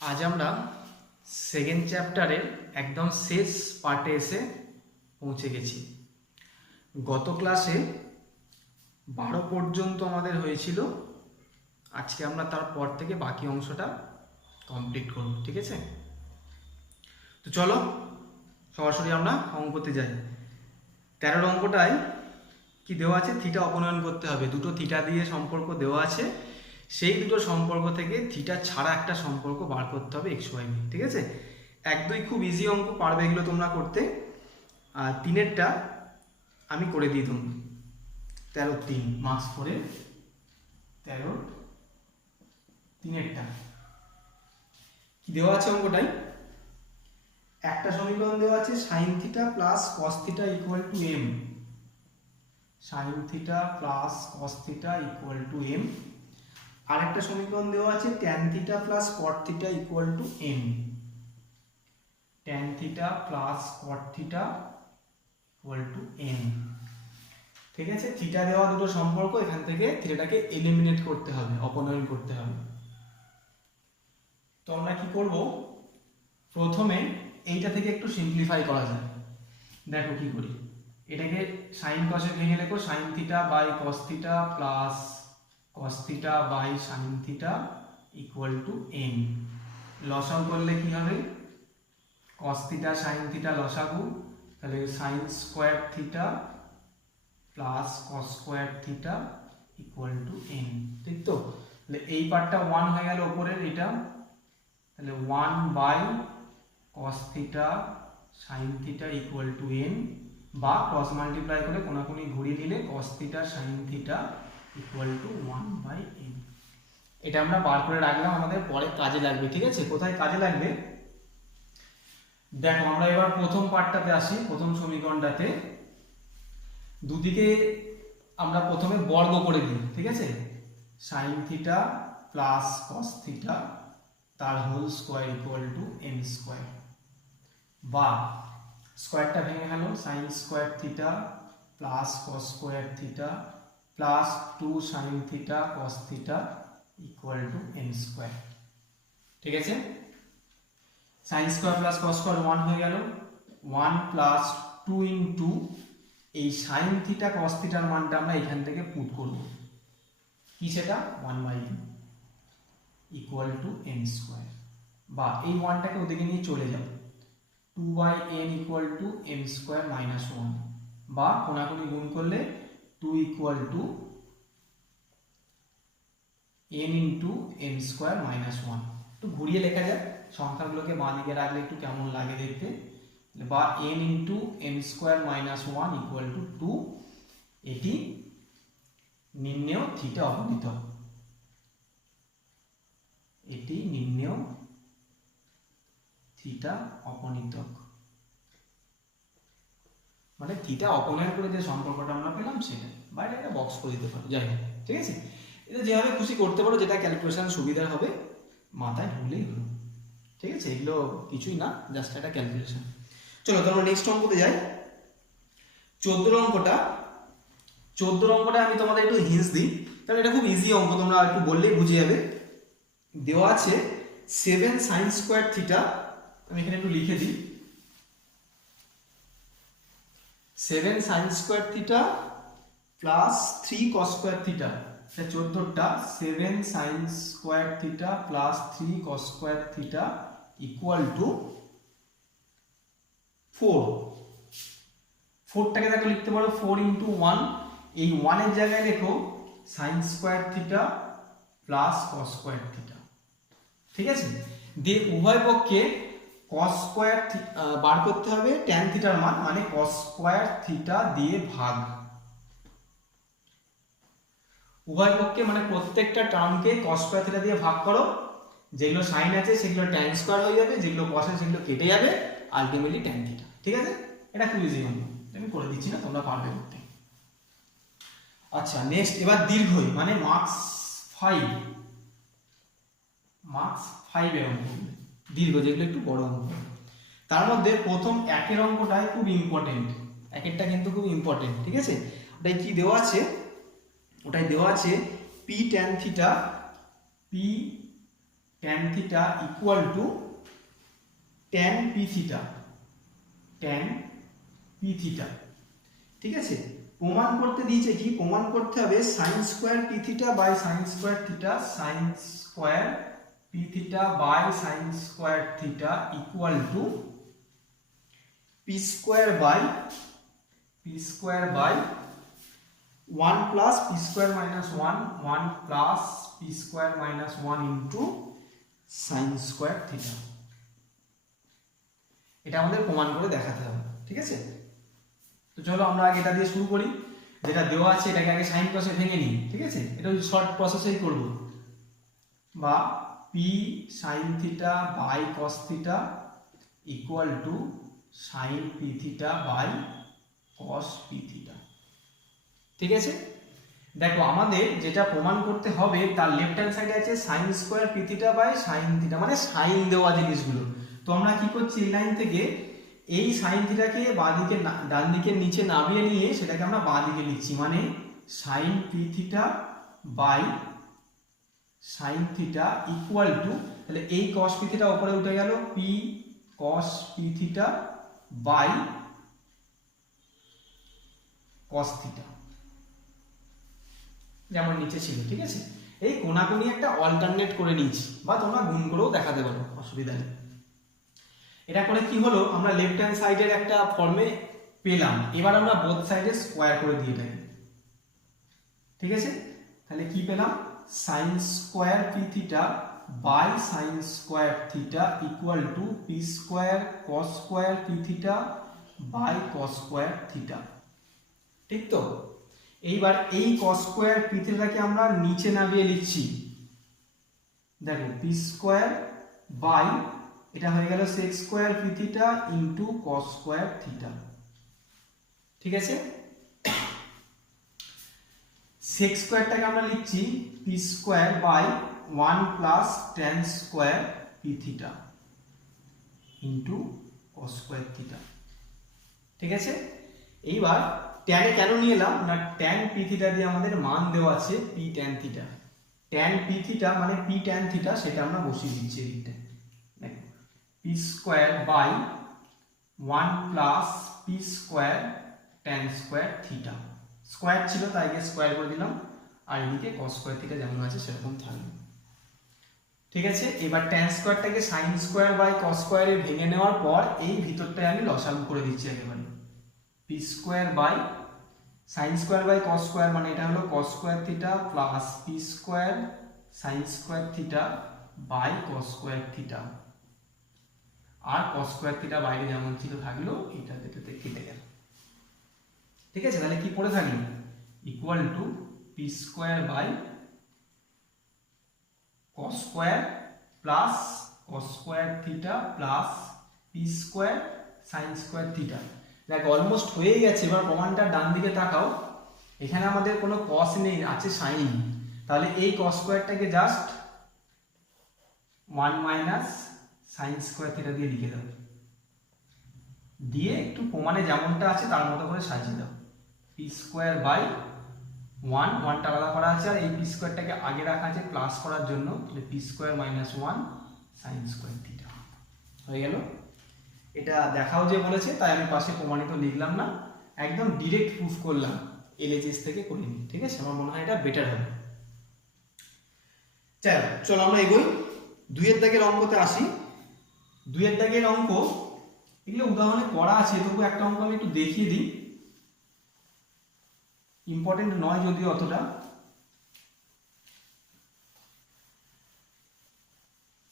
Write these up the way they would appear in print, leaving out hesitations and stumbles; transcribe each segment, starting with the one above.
আজ আমরা সেকেন্ড চ্যাপ্টারের একদম শেষ পার্টে এসে পৌঁছে গেছি। গত ক্লাসে 12 পর্যন্ত আমাদের হয়েছিল, আজকে আমরা তারপর থেকে বাকি অংশটা কমপ্লিট করব। ঠিক আছে, তো চলো সরাসরি আমরা অঙ্কতে যাই। 13 অঙ্কটায় কি দেওয়া আছে? থিটা অপনয়ন করতে হবে। দুটো থিটা দিয়ে সম্পর্ক দেওয়া আছে, সেই দুটো সম্পর্ক থেকে থিটা ছাড়া একটা সম্পর্ক বার করতে হবে এক্স ওয়াই নিয়ে। ঠিক আছে, 1-2 খুব ইজি অঙ্ক, পারবে এগুলো তোমরা করতে। আর 3-এরটা আমি করে দিই তোমরা। 13-3 মার্কস করে 13-3-এরটা কি দেওয়া আছে অঙ্কটাই? একটা সমীকরণ দেওয়া আছে sine theta plus cos theta equal to M. Sine theta plus cos theta equal to M. আর একটা সমীকরণ দেওয়া আছে tan theta plus cot theta equal to M. Tan theta plus cot theta equal to M. ঠিক আছে, theta দেওয়া দুটো সম্পর্ক, এখান থেকে থিটাটাকে এলিমিনেট করতে হবে, অপনয়ন করতে হবে। তো আমরা কি করব? প্রথমে এইটা থেকে একটু সিম্পলিফাই করা যায়। দেখো কি করি, এটাকে সাইন কসে ভেঙে লেখো। Sine theta by cos theta plus cos theta by sine theta equal to N. লসাগু করলে কি হবে? কস থিটা সাইন থিটা লসাগু, তাহলে sign square theta plus cos square theta equal to N. ঠিক তো? তাহলে এই পার্টটা 1 হয়ে গেল উপরের এটা, তাহলে 1 by cos theta sine theta equal to n, বা ক্রস মাল্টিপ্লাই করে কোনাকুনি ঘুরিয়ে দিলে cos theta sine theta equal to 1 by n. এটা আমরা বার করে রাখলাম, আমাদের পরে কাজে লাগবে। ঠিক আছে, কোথায় কাজে লাগবে দেখো। আমরা এবার প্রথম পার্টটাতে আসি, প্রথম সমীকরণটাতে দুদিকে আমরা প্রথমে বর্গ করে দিই। ঠিক আছে, sine theta plus cos theta তার whole square equal to n square, বা স্কোয়ারটা ভেঙে গেল, sine square theta plus cos square theta plus 2 sine theta cos theta equal to n square. ঠিক আছে, sine square plus cos square 1 হয়ে গেল, 1 plus 2 into এই সাইন থিটা কস থিটার মানটা আমরা এখান থেকে পুট করব, কি সেটা 1 by n equal to n square, বা এই 1টাকে ওদিকে নিয়ে চলে যাও, 2 by n equal to n square minus 1, বা কোনাকুনি গুণ করলে 2 equal to n into n square minus 1। একটু ঘুরিয়ে লেখা যায়, সংখ্যাগুলোকে বাঁ দিকে রাখলে একটু কেমন লাগে দেখতে, বা N into n square minus 1 equal to 2। এটি নির্ণেয় থিটা অবনিতক। এটি নির্ণেয় থিটা অপনিতক, মানে থিটা অপনয়ন করে যে সম্পর্কটা আমরা পেলাম সেটা। বাইরে একটা বক্স করে দিতে পারো, যাই হোক। ঠিক আছে, এটা যেভাবে খুশি করতে পারো, যেটা ক্যালকুলেশন সুবিধা হবে মাথায় ঢুকলেই হলো। ঠিক আছে, এগুলো কিছুই না, জাস্ট একটা ক্যালকুলেশন। চলো তোমরা নেক্সট অঙ্কতে যাই। 14 অঙ্কটা আমি তোমাদের একটু হিন্টস দিই, কারণ এটা খুব ইজি অঙ্ক, তোমরা একটু বললেই বুঝে যাবে। দেওয়া আছে 7 সাইন স্কোয়ার থিটা, আমি এখানে একটু লিখে দিই, 7 sine square theta plus 3 cos square theta. 14টা 7 sine square theta plus 3 cos square theta equal to 4। 4টাকে দেখো লিখতে পারো 4 ইন্টু 1, এই 1 এর জায়গায় লেখো sign square theta plus cos square theta. ঠিক আছে, দিয়ে উভয় পক্ষে কস স্কোয়ার বার করতে হবে ট্যান থিটার মান, মানে কস স্কোয়ার থিটা দিয়ে ভাগ। উভয় পক্ষে মানে প্রত্যেকটা টার্মকে কস স্কোয়ার থিটা দিয়ে ভাগ করো, যেগুলো সাইন আছে সেগুলো ট্যান স্কোয়ার হয়ে যাবে, যেগুলো কস আছে সেগুলো কেটে যাবে, আলটিমেটলি ট্যান থিটা। ঠিক আছে, এটা খুব ইজি অঙ্ক, আমি করে দিচ্ছি না, তোমরা পারবে করতে। আচ্ছা নেক্সট, এবার দীর্ঘই মানে মার্কস 5 এর অঙ্ক, দীর্ঘ যেগুলো একটু বড় অঙ্ক। তার মধ্যে প্রথম একের অঙ্কটাই খুব ইম্পর্টেন্ট, একেরটা কিন্তু খুব ইম্পর্টেন্ট। ঠিক আছে, ওটাই কি দেওয়া আছে? ওটাই দেওয়া আছে p tan theta, p tan theta equal to tan p theta, tan p theta. ঠিক আছে, প্রমাণ করতে দিয়েছে কি, প্রমাণ করতে হবে sine square p theta by sine square theta, sine square p theta by sine square theta equal to p square by 1 plus p square minus 1 plus p square minus 1 into sine square theta. এটা আমাদের প্রমাণ করে দেখাতে হবে। ঠিক আছে, তো চলো আমরা আগে এটা দিয়ে শুরু করি, যেটা দেওয়া আছে এটাকে আগে সাইন কসে ভেঙে নিই। ঠিক আছে, এটা শর্ট প্রসেসেই করব, বা p sine theta by cos theta equal to sine p theta by cos p theta. ঠিক আছে, দেখো আমাদের যেটা প্রমাণ করতে হবে তার লেফট হ্যান্ড সাইডে আছে sine square p theta by sine theta, মানে সাইন দেওয়া জিনিসগুলো। তো আমরা কি করছি, এই লাইন থেকে এই সাইন থিটাকে বাঁ দিকে ডান দিকের নিচে নামিয়ে নিয়ে সেটাকে আমরা বাঁ দিকে লিখছি, মানে sine p theta by sine theta equal to, তাহলে এই কস পি থিটা উপরে উঠে গেল, p cos p theta by cos theta, যেমন নিচে ছিল। ঠিক আছে, এই কোনাকুনি একটা অল্টারনেট করে নিয়েছি, বা তোমরা গুণ করেও দেখাতে পারো, অসুবিধা নেই। এটা করে কি হলো, আমরা লেফট হ্যান্ড সাইডের একটা ফর্মে পেলাম, এবার আমরা বোথ সাইডে স্কোয়ার করে দিয়ে থাকি। ঠিক আছে, তাহলে কি পেলাম, sine square p theta by sine square theta equal to p square cos square p theta by cos square theta. ঠিক তো, এইবার এই কস স্কোয়ার পি থিটাকে আমরা নিচে নামিয়ে লিখছি, দেখো পি স্কোয়ার বাই এটা হয়ে গেল sec square p theta into cos square theta. ঠিক আছে, সেক স্কোয়ারটাকে আমরা লিখছি p square by 1 plus tan square p theta into cos square theta. ঠিক আছে, এইবার ট্যানে কেন নিয়ে এলাম না, ট্যান পি থিটা দিয়ে আমাদের মান দেওয়া আছে p tan theta, tan p theta মানে পি ট্যান থিটা, সেটা আমরা বসিয়ে দিচ্ছি এইটা, দেখো p square by 1 plus p square tan square theta, square ছিল তাই স্কোয়ার করে দিলাম, আর এদিকে কস স্কোয়ার থিটা যেমন আছে সেরকম থাকবে। ঠিক আছে, এবার ট্যান স্কোয়ারটাকে সাইন স্কোয়ার বাই কস স্কোয়ারে ভেঙে নেওয়ার পর এই ভিতরটায় আমি লসাগু করে দিচ্ছি একেবারে, p square by sine square by cos square, মানে এটা হলো cos square theta plus p square sine square theta by cos square theta, আর কস স্কোয়ার থিটা বাইরে যেমন ছিল থাকলো, এটা যেটাতে কেটে গেল। ঠিক আছে, তাহলে কি পড়ে থাকলো, equal to p square by cos square plus cos square theta plus p square sine square theta. দেখ অলমোস্ট হয়ে গেছে, এবার প্রমাণটা ডান দিকে তাকাও, এখানে আমাদের কোনো কস নেই, আছে সাইন, তাহলে এই কস স্কোয়ারটাকে just 1 minus sine square theta দিয়ে লিখে দাও, দিয়ে একটু প্রমাণে যেমনটা আছে তার মতো করে সাজিয়ে দাও, পি স্কোয়ার বাই 1টা আলাদা করা আছে, আর এই পি স্কোয়ারটাকে আগে রাখা আছে প্লাস করার জন্য, তাহলে P square minus 1 sign square theta হয়ে গেল। এটা দেখাও যে বলেছে তাই আমি পাশে প্রমাণিত লিখলাম না, একদম ডিরেক্ট প্রুফ করলাম, এলএচএস থেকে করিনি। ঠিক আছে, আমার মনে হয় এটা বেটার হবে। চলো আমরা এগোই, 2 এর দাগের অঙ্কতে আসি। 2 এর দাগের অঙ্ক এগুলো উদাহরণে করা আছে, তবু একটা অঙ্ক আমি একটু দেখিয়ে দিই, ইম্পর্টেন্ট নয় যদিও অতটা।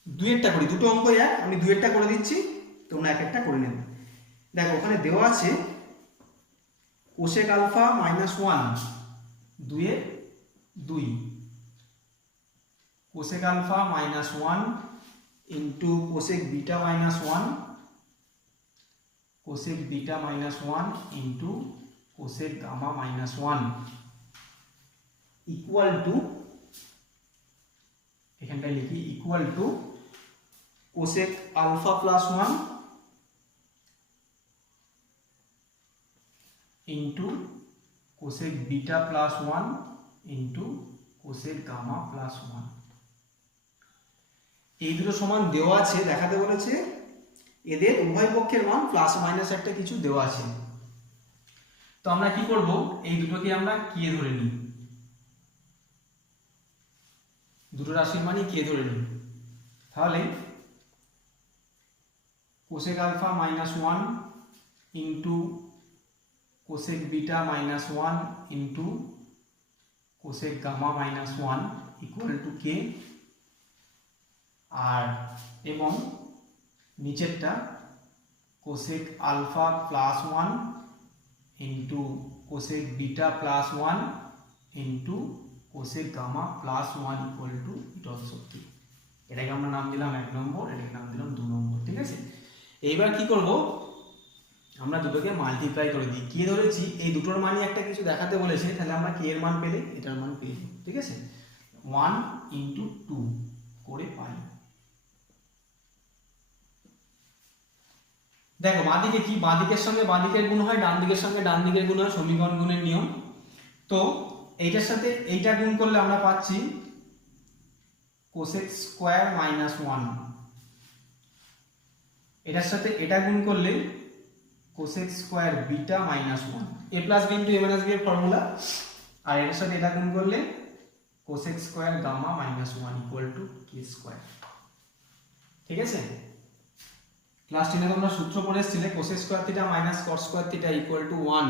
2 এরটা করি, দুটো অঙ্ক এক, আমি 2 এরটা করে দিচ্ছি, তোমরা এক একটা করে নেবে। দেখো ওখানে দেওয়া আছে কোসেক আলফা মাইনাস 1 2 এর 2, cosec alpha minus 1 into cosec beta minus 1, cosec beta minus 1 into cosec gamma minus 1 equal to, এখানটায় লিখি equal to cosec alpha plus 1 into cosec beta plus 1 into cosec gamma plus 1। এই দুটো সমান দেওয়া আছে, দেখাতে বলেছে এদের উভয় পক্ষের মান প্লাস মাইনাস একটা কিছু দেওয়া আছে। তো আমরা কি করব, এই দুটোকে আমরা কে ধরে নিই, দুটো রাশির মানই কে ধরে নিই। তাহলে cosec alpha minus 1 into cosec beta minus 1 into cosec gamma minus 1 equal to k, আর এবং নিচেরটা cosec alpha plus 1 into cosec beta plus 1 into cosec gamma plus 1 equal to it also k. এটাকে আমরা নাম দিলাম 1 নম্বর, এটাকে নাম দিলাম 2 নম্বর। ঠিক আছে, এইবার কি করব, আমরা দুটোকে মাল্টিপ্লাই করে দিই। কে ধরেছি, এই দুটোর মানই একটা কিছু দেখাতে বলেছে, তাহলে আমরা কে এর মান পেলে এটার মান পেয়ে যাবো। ঠিক আছে, 1 ইন্টু 2 করে পাই। দেখো বাঁদিকে কি, বাঁদিকের সঙ্গে বাঁদিকের গুণ হয়, ডান দিকের সঙ্গে ডান দিকের গুণ হয়, সমীকরণ গুণের নিয়ম। তো এইটার সাথে এইটা গুণ করলে আমরা পাচ্ছি কোসেক স্কোয়ার মাইনাস 1, এটার সাথে এটা গুণ করলে cosec square beta minus 1, a plus b into a minus b এর ফর্মুলা। আর এটার সাথে এটা গুণ করলে cosec square gamma minus 1 equal to k square. ঠিক আছে, ক্লাস 10 এ তোমরা সূত্র পড়ে এসেছিলে cosec square theta minus cot square theta equal to 1।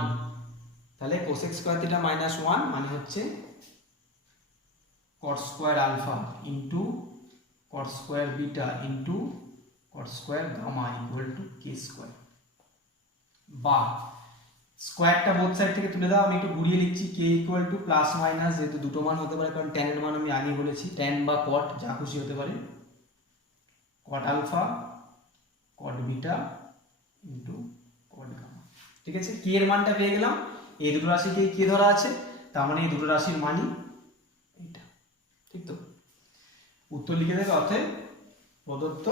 তাহলে কোসেক স্কোয়ার থিটা মাইনাস 1 মানে হচ্ছে cot square alpha into cot square beta into cot square gamma equal to k square. বা স্কোয়ারটা বোথ সাইড থেকে তুলে দাও, আমি একটু ঘুরিয়ে লিখছি, K equal to plus minus, যেহেতু দুটো মান হতে পারে, কারণ ট্যান এর মান আমি আগে বলেছি, ট্যান বা কট যা খুশি হতে পারে, cot alpha cot beta into cot gamma. ঠিক আছে, কে এর মানটা পেয়ে গেলাম, এই দুটো রাশিকে কে ধরা আছে, তার মানে এই দুটো রাশির মানই এইটা। ঠিক তো, উত্তর লিখে দেবে, অর্থে প্রদত্ত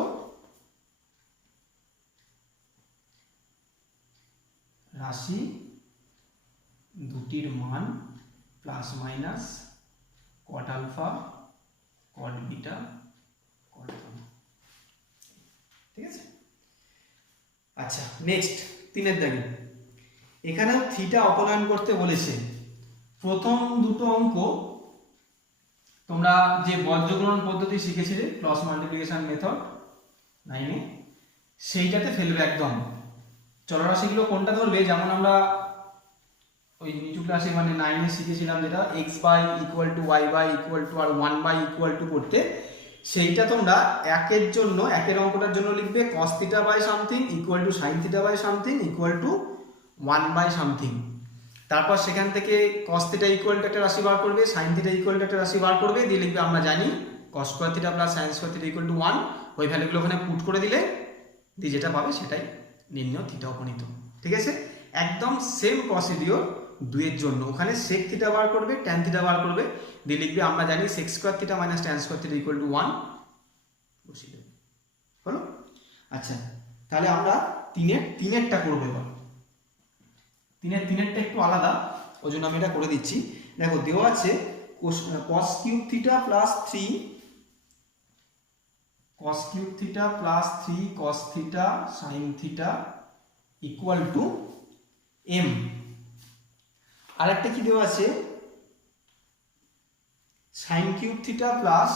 রাশি দুটির মান plus minus cot alpha cot beta cot gamma. ঠিক আছে, আচ্ছা নেক্সট 3 দাগে, এখানেও থিটা অপনয়ন করতে বলেছে। প্রথম দুটো অঙ্ক তোমরা যে বজ্রগ্রহণ পদ্ধতি শিখেছিলে, ক্রস মাল্টিপ্লিকেশন মেথড 9 এ, সেইটাতে ফেলবে একদম। চলরাশিগুলো কোনটা ধরবে, যেমন আমরা ওই নিচু ক্লাসে মানে 9 এ শিখেছিলাম, যেটা x by equal to y by equal to আর 1 বাই ইকুয়াল টু করতে, সেইটা তোমরা একের জন্য, একের অঙ্কটার জন্য লিখবে cos theta by something equal to sin theta by something equal to 1 by something. তারপর সেখান থেকে cos থিটা ইকুয়াল টু একটা রাশি বার করবে, sin থিটা ইকুয়াল টু একটা রাশি বার করবে, দিয়ে লিখবে আমরা জানি cos square theta plus sin square theta equal to 1। ওই ভ্যালুগুলো ওখানে পুট করে দিলে দিয়ে যেটা পাবে সেটাই নির্ণয় থিটা অপনীত। ঠিক আছে, একদম সেম প্রসিডিওর 2 এর জন্য, ওখানে sec থিটা বার করবে, tan থিটা বার করবে, দিয়ে লিখবে আমরা জানি sec square theta minus tan square theta equal to 1 বসিয়ে দেবে। হলো? আচ্ছা, তাহলে আমরা 3এরটা করব এবার। 3এরটা একটু আলাদা, ওই জন্য আমি এটা করে দিচ্ছি। দেখো দেওয়া আছে cos cube theta plus 3 cos cube theta plus 3 cos theta sin theta equal two m। আরেকটা কি দেওয়া আছে, sin কিউব থিটা প্লাস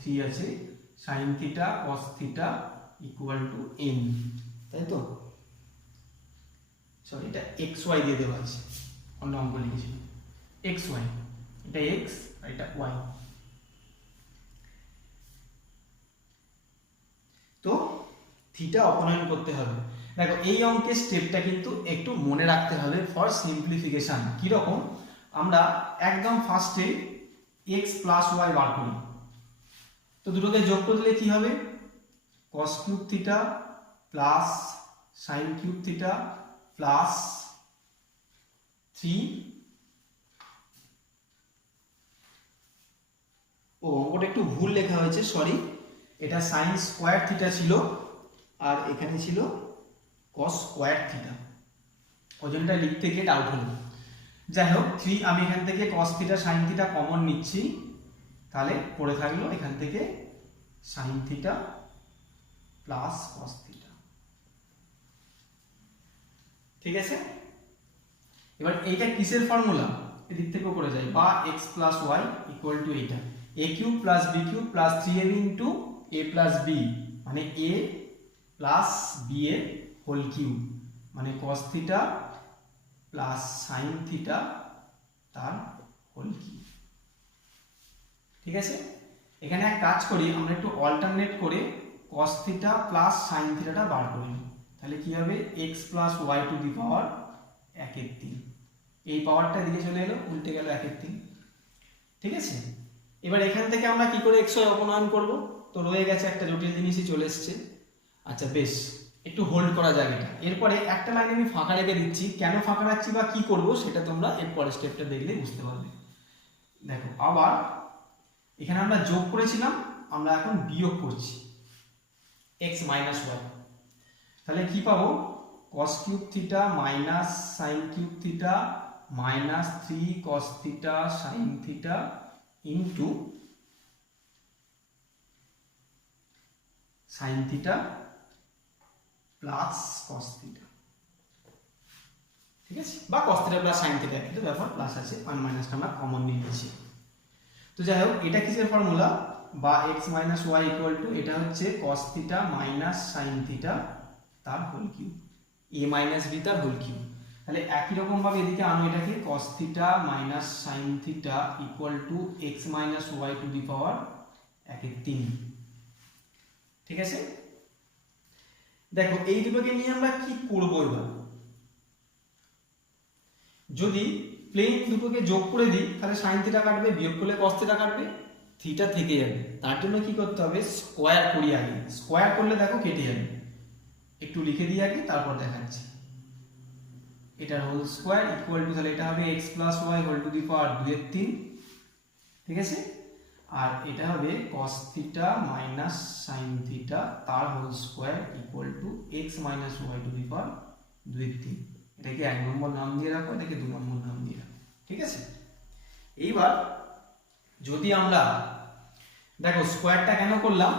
3 আছে sin theta cos theta equal two m, তাই তো? সরি, এটা xy দিয়ে দেওয়া আছে, অন্য অঙ্ক লিখেছি xy, এটা x আর এটা y। তো থিটা অপনয়ন করতে হবে। দেখো এই অঙ্কের স্টেপটা কিন্তু একটু মনে রাখতে হবে ফর সিম্পলিফিকেশন। কিরকম, আমরা একদম ফার্স্টে x প্লাস ওয়াই বার করি, তো দুটোকে যোগ করে দিলে কি হবে, cos cube theta plus sin cube theta plus 3, ও অঙ্কটা একটু ভুল লেখা হয়েছে, সরি, এটা sin স্কয়ার থিটা ছিল আর এখানে ছিল cos স্কয়ার থিটা, ওই জন্যটা লিখতে গিয়ে ডাউট হলো। যাই হোক, 3 আমি এখান থেকে cos theta sin theta common নিচ্ছি, তাহলে পড়ে থাকলো এখান থেকে sign theta plus cos theta. ঠিক আছে, এবার এইটা কিসের ফর্মুলা, এদিক থেকেও করে যায়, বা x plus y equal to এইটা a cube plus b cube plus 3ab into a plus b, মানে এ প্লাস বি এর হোল কিউব, মানে cos theta plus sine theta তার হোল কিউব। ঠিক আছে, এখানে এক কাজ করি, আমরা একটু অল্টারনেট করে কস থিটা প্লাস সাইন থিটাটা বার করে নিই। তাহলে কি হবে, x plus y to the power 1/3, এই পাওয়ারটা দিকে চলে এলো, উল্টে গেল 1/3। ঠিক আছে, এবার এখান থেকে আমরা কি করে এক্স ওয়াই অপনয়ন করব, তো রয়ে গেছে একটা জটিল জিনিসই চলে এসছে। আচ্ছা বেশ, একটু হোল্ড করা যাক এটা। এরপরে একটা লাইন আমি ফাঁকা রেখে দিচ্ছি, কেন ফাঁকা রাখছি বা কি করব সেটা তোমরা এর পরের স্টেপটা দেখলে বুঝতে পারবে। দেখো আবার এখানে আমরা যোগ করেছিলাম, আমরা এখন বিয়োগ করছি এক্স মাইনাস ওয়াই। তাহলে কি পাবো, cos cube theta minus sine cube theta minus 3 cos theta sine theta into sign theta plus cos theta. ঠিক আছে, বা cos theta plus sine theta, কিন্তু ব্যাপার প্লাস আছে, 1 মাইনাসটা আমরা কমন নিয়ে নিয়েছি। তো যাই হোক, এটা কিসের ফর্মুলা, বা x minus y equal to, এটা হচ্ছে cos theta minus sine theta তার whole cube, a minus b তার হোল কিউব। তাহলে একই রকম ভাবে এদিকে আনো এটাকে, cos theta minus sine theta equal to x minus y to the power 1/3। ঠিক আছে, দেখো এই দুটোকে নিয়ে আমরা কি করবো এবার, যদি প্লেন দুটোকে যোগ করে দিই তাহলে সাইন থিটা কাটবে, বিয়োগ করলে cos থিটা কাটবে, থিটা থেকে যাবে। তার জন্য কি করতে হবে, স্কোয়ার করি আগে, স্কোয়ার করলে দেখো কেটে যাবে। একটু লিখে দিই আগে, তারপর দেখাচ্ছি। এটার হোল স্কোয়ার ইকুয়াল টু, তাহলে এটা হবে x plus y whole to the power 2/3। ঠিক আছে, আর এটা হবে cos theta minus sine theta তার whole square equal to x minus y to the power 2/3। এটাকে 1 নম্বর নাম দিয়ে রাখো, এটাকে 2 নম্বর নাম দিয়ে রাখো। ঠিক আছে, এইবার যদি আমরা দেখো স্কোয়ারটা কেন করলাম,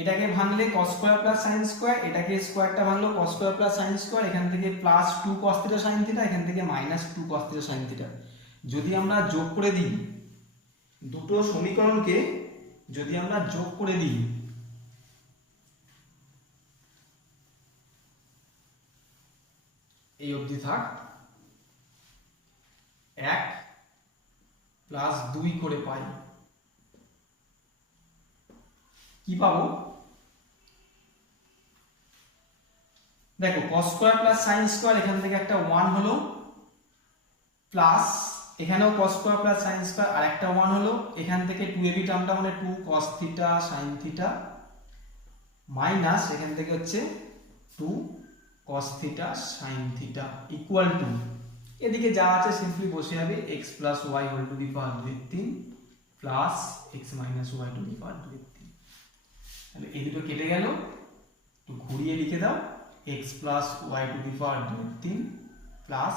এটাকে ভাঙলে cos square plus sine square, এটাকে স্কোয়ারটা ভাঙলো cos square plus sine square, এখান থেকে plus 2 cos theta sine theta, এখান থেকে minus 2 cos theta sine theta. যদি আমরা যোগ করে দিই দুটো সমীকরণকে, যদি আমরা যোগ করে দিই, এই অবধি থাক, 1 প্লাস 2 করে পাই, কি পাবো, দেখো cos square plus sin square, এখান থেকে একটা 1 হলো, প্লাস এখানেও cos square plus sin square আর একটা 1 হলো, এখান থেকে 2ab টার্মটা মানে 2 cos theta sin theta, minus এখান থেকে হচ্ছে 2 cos theta sin theta equal to, এদিকে যা আছে সিম্পলি বসে যাবে x plus y whole to the power 2/3 plus x minus y to the power 2/3। তাহলে এই দুটো কেটে গেল, তো ঘুরিয়ে লিখে দাও x plus y to the power 2/3 plus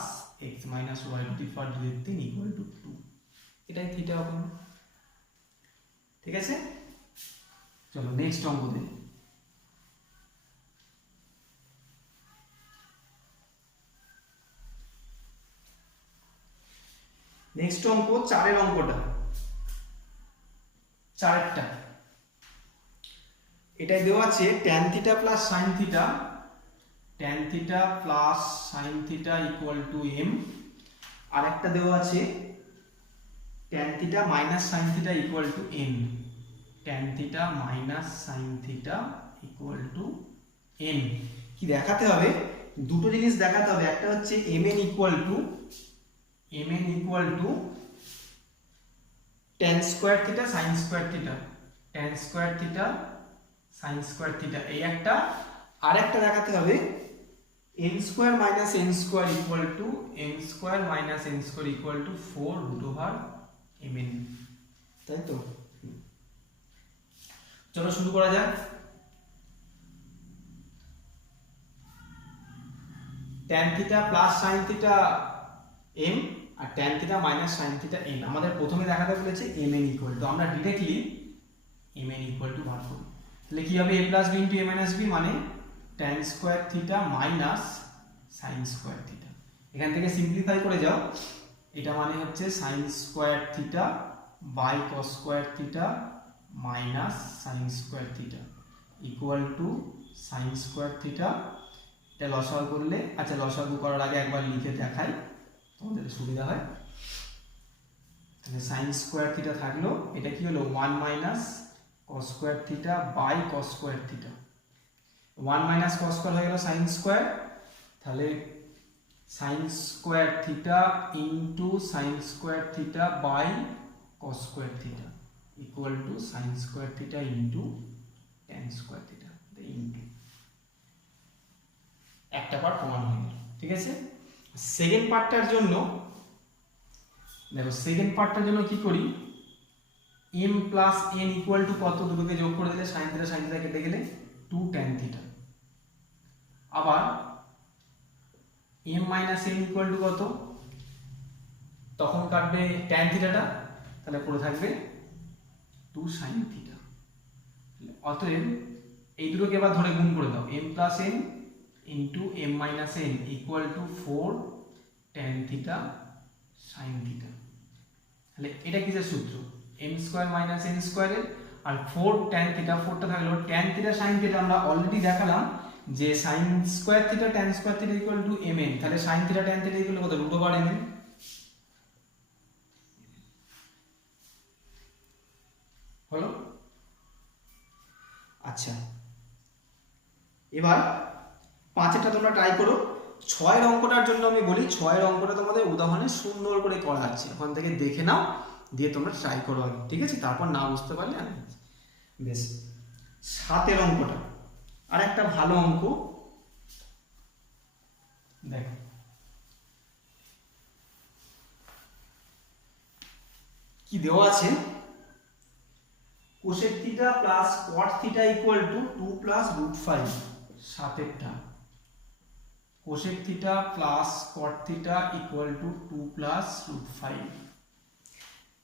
x minus y to the power 2/3 equal to 2। এটাই থিটা হবে। ঠিক আছে, চলো নেক্সট অঙ্ক দেখি। নেক্সট অঙ্ক 4 অঙ্কটা, 4টা, এটাই দেওয়া আছে tan theta plus sin theta, tan theta plus sin theta equal two m, আর একটা দেওয়া আছে tan theta minus sin theta equal to n, tan theta minus sin theta equal to n। কি দেখাতে হবে, দুটো জিনিস দেখাতে হবে, একটা হচ্ছে mn equal to tan square theta sin square theta, tan square theta sin square theta এই একটা, আর একটা দেখাতে হবে n square minus n square equal to n square minus n square equal to 4 root over mn। তাই তো, চলো শুরু করা যাক। tan theta plus sin theta m, আর tan theta minus sin theta n। আমাদের প্রথমে দেখাতে বলেছে mn ইকুয়াল টু, আমরা ডিরেক্টলি mn ইকুয়াল টু বার করি। তাহলে কি হবে a plus b into a minus b মানে tan square theta minus sin square theta. এখান থেকে সিম্পলিফাই করে যাও, এটা মানে হচ্ছে sin square theta by cos square theta minus sin square theta equal to sin square theta. এটা লসাগু করলে, আচ্ছা লসাগু করার আগে একবার লিখে দেখাই তোমাদের সুবিধা হয়। তাহলে sin স্কোয়ার থিটা থাকলো, এটা কি হলো 1 minus cos square theta by cos square theta. 1 minus cos square হয়ে গেল sin স্কোয়ার, তাহলে sin square theta into sin square theta by cos square theta equal to sin square theta into tan square theta into একটা part প্রমাণ হয়ে গেল। ঠিক আছে, second পার্টটার জন্য দেখো, সেকেন্ড পার্টটার জন্য কি করি, m plus n equal to কত, দুটোকে যোগ করে দিলে sin থিটা কেটে গেলে 2 tan থিটা। আবার m minus n equal to কত, তখন কাটবে tan থিটাটা, তাহলে পড়ে থাকবে 2 sin থিটা। অতএব এই দুটোকে এবার ধরে গুণ করে দাও, m plus n into m minus n equal to 4 tan theta sin theta. তাহলে এটা কিসের সূত্র, m স্কোয়ার মাইনাস n স্কোয়ারের, আর 4 tan থিটা, 4টা থাকলো tan থিটা sin থিটা। আমরা অলরেডি দেখালাম যে sin square theta tan square theta equal two mn, তাহলে sin theta tan theta equal কত, রুট ওভার mn। হলো? আচ্ছা, এবার 5এরটা তোমরা ট্রাই করো। 6এর অঙ্কটার জন্য আমি বলি, 6এর অঙ্কটা তোমাদের উদাহরণে সুন্দর করে করা আছে, ওখান থেকে দেখে নাও, দিয়ে তোমরা ট্রাই করো আগে, ঠিক আছে? তারপর না বুঝতে পারলে আমি বেশ। 7এর অঙ্কটা আর একটা ভালো অঙ্ক দেখো, কি দেওয়া আছে, cosec theta plus cot theta equal to 2 plus root 5। 7এরটা cosec theta plus cot theta equal to 2 plus root 5।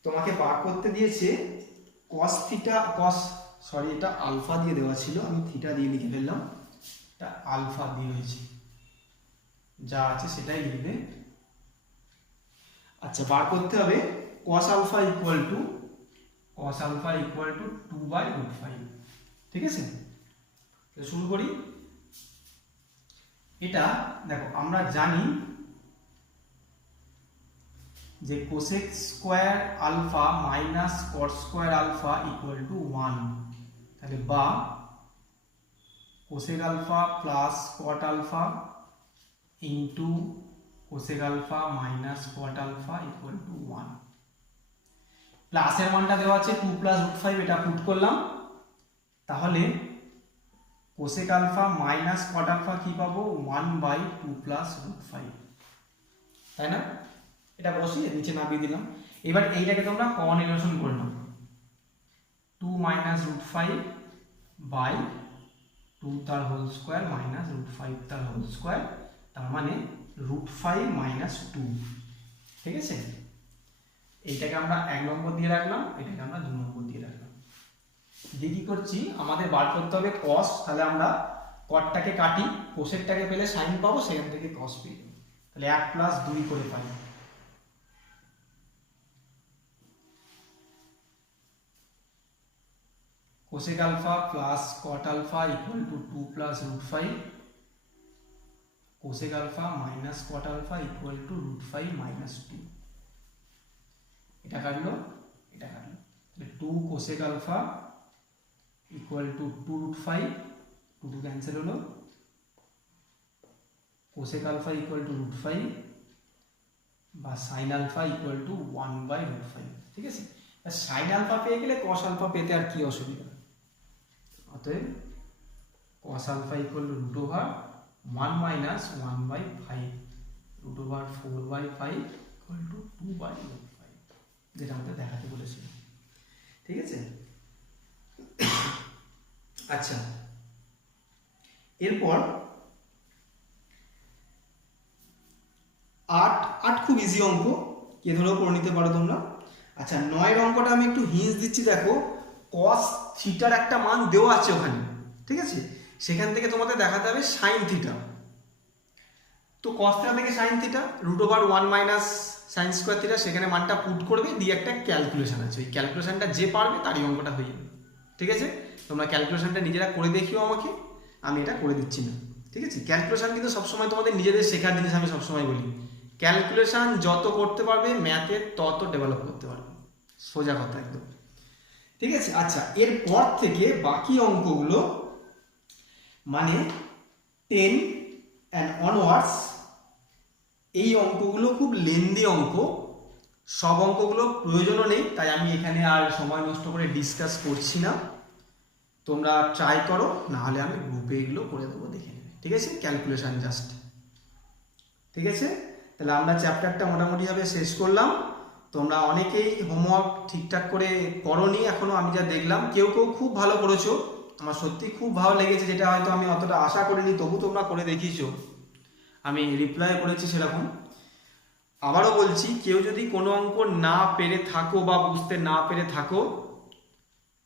তোমাকে বার করতে দিয়েছে cos থিটা, এটা আলফা দিয়ে দেওয়া ছিল, আমি থিটা দিয়ে লিখে ফেললাম, এটা আলফা দিয়ে হয়েছে, যা আছে সেটাই লিখবে। আচ্ছা, বার করতে হবে cos alpha equal to 2 by root 5। ঠিক আছে, শুরু করি। এটা দেখো, আমরা জানি যে cosec square alpha minus cot square alpha equal to 1, তাহলে বা cosec alpha plus cot alpha into cosec alpha minus cot alpha equal to 1। প্লাসের মানটা দেওয়া আছে 2 প্লাস রুট 5, এটা পুট করলাম, তাহলে cosec alpha minus cot alpha কি পাবো, 1 বাই 2 প্লাস রুট 5, তাই না? এটা বসিয়ে নিচে নামিয়ে দিলাম। এবার এইটাকে তোমরা কমন ইকুয়েশন করে নাও, 2 মাইনাস রুট 5 বাই 2 তার হোল স্কোয়ার মাইনাস রুট 5 তার হোল স্কোয়ার, তার মানে রুট 5 মাইনাস 2। ঠিক আছে, এইটাকে আমরা 1 নম্বর দিয়ে রাখলাম, এটাকে আমরা 2 নম্বর দিয়ে রাখলাম। দিয়ে কি করছি, আমাদের বার করতে হবে cos, তাহলে আমরা কটটাকে কাটি, কোসেকটাকে পেলে সাইন পাবো, সেখান থেকে cos পেয়ে যাবো, তাহলে 1 প্লাস 2 করে পাই। Cosec alpha plus cot alpha equal to 2 plus root 5, cosec alpha minus cot alpha equal to root 5 minus 2। এটা কাটলো, এটা কাটলো, তাহলে 2 cosec alpha equal to 2 root 5, 2 cancel হলো, cosec alpha equal to root 5 বা sine alpha equal to 1 by root 5। ঠিক আছে, sine alpha পেয়ে গেলে কস আলফা পেতে আর কি অসুবিধা। অতএব cos alpha equal to root over 1 minus 1 by 5, root over 4 by 5 equal to 2 by root 5, যেটা আমাদের দেখাতে বলেছিল। ঠিক আছে, আচ্ছা এরপর 8 খুব ইজি অঙ্ক, কে ধরেও করে নিতে পারো তোমরা। আচ্ছা 9 অঙ্কটা আমি একটু হিন্স দিচ্ছি, দেখো cos থিটার একটা মান দেওয়া আছে ওখানে, ঠিক আছে, সেখান থেকে তোমাদের দেখাতে হবে সাইন থিটা। তো cos থিটা থেকে sine theta √1 minus sine square theta, সেখানে মানটা পুট করবে, দিয়ে একটা ক্যালকুলেশন আছে, ওই ক্যালকুলেশনটা যে পারবে তারই অঙ্কটা হয়ে যাবে। ঠিক আছে, তোমরা ক্যালকুলেশনটা নিজেরা করে দেখিও আমাকে, আমি এটা করে দিচ্ছি না। ঠিক আছে, ক্যালকুলেশন কিন্তু সবসময় তোমাদের নিজেদের শেখার জিনিস, আমি সবসময় বলি ক্যালকুলেশন যত করতে পারবে ম্যাথের তত ডেভেলপ করতে পারবে, সোজা কথা একদম। ঠিক আছে, আচ্ছা এরপর থেকে বাকি অঙ্কগুলো মানে 10 অ্যান্ড অনওয়ার্ডস, এই অঙ্কগুলো খুব লেন্দি অঙ্ক, সব অঙ্কগুলো প্রয়োজনও নেই, তাই আমি এখানে আর সময় নষ্ট করে ডিসকাস করছি না। তোমরা ট্রাই করো, না হলে আমি গ্রুপে এগুলো করে দেবো, দেখে নেবে। ঠিক আছে, ক্যালকুলেশন জাস্ট। ঠিক আছে, তাহলে আমরা চ্যাপ্টারটা মোটামুটিভাবে শেষ করলাম। তোমরা অনেকেই হোমওয়ার্ক ঠিকঠাক করে করোনি এখনো, আমি যা দেখলাম, কেউ কেউ খুব ভালো করেছো, আমার সত্যি খুব ভালো লেগেছে, যেটা হয়তো আমি অতটা আশা করিনি, তবু তোমরা করে দেখিয়েছো, আমি রিপ্লাই করেছি সেরকম। আবারও বলছি, কেউ যদি কোনো অঙ্ক না পেরে থাকো বা বুঝতে না পেরে থাকো,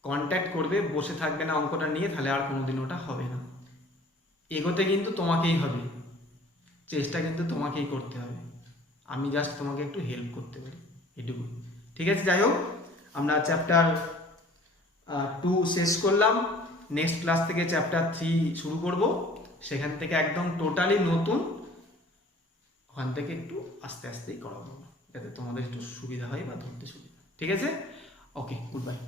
কন্ট্যাক্ট করবে, বসে থাকবে না অঙ্কটা নিয়ে, তাহলে আর কোনোদিন ওটা হবে না। এগোতে কিন্তু তোমাকেই হবে, চেষ্টা কিন্তু তোমাকেই করতে হবে, আমি জাস্ট তোমাকে একটু হেল্প করতে পারি, এটুকু। ঠিক আছে, যাই হোক, আমরা চ্যাপ্টার 2 শেষ করলাম, নেক্সট ক্লাস থেকে চ্যাপ্টার 3 শুরু করব, সেখান থেকে একদম টোটালি নতুন, ওখান থেকে একটু আস্তে আস্তেই করাবো, যাতে তোমাদের একটু সুবিধা হয় বা ধরতে সুবিধা। ঠিক আছে, ওকে, গুড বাই।